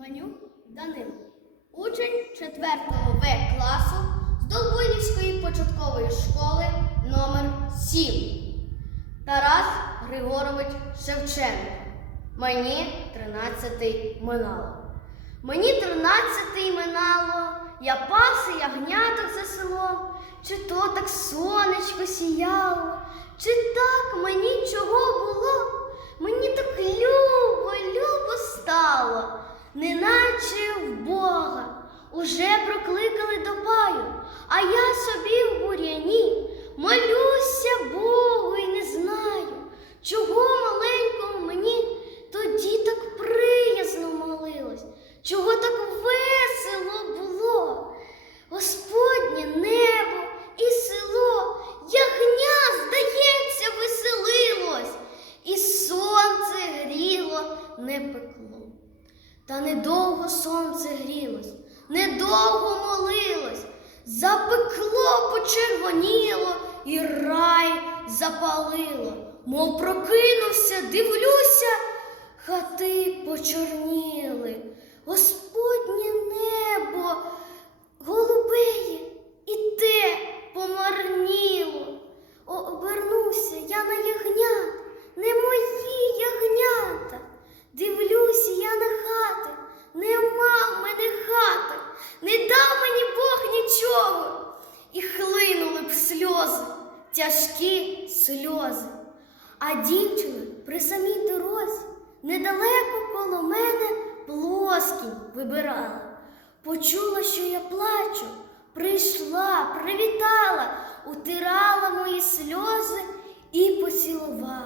Манюк Данило, учень 4 В класу з Долбунівської початкової школи номер 7 Тарас Григорович Шевченко. Мені 13 минало. Мені 13 минало, я паси ягняток за селом, чи то так сонечко сіяло, чи так мені чого було? Мені так любо, любо стало, неначе в Бога уже прокликали до паю, а я собі в бур'яні молюся Богу і не знаю, чого маленького мені тоді так приязно молилось, чого так весело було. Господнє небо і село, ягня, здається, веселилось, і сонце гріло, не пекло. Та недовго сонце грілось, недовго молилось, запекло, почервоніло і рай запалило. Мов прокинувся, дивлюся, хати почорніли. Господнє небо голубеє і те помарніло. О, обернуся я на ягнят, не мої ягнята. Дивлюся я на хати, нема в мене хати, не дав мені Бог нічого. І хлинули б сльози, тяжкі сльози. А дівчина при самій дорозі недалеко коло мене плоскінь вибирала. Почула, що я плачу, прийшла, привітала, утирала мої сльози і поцілувала.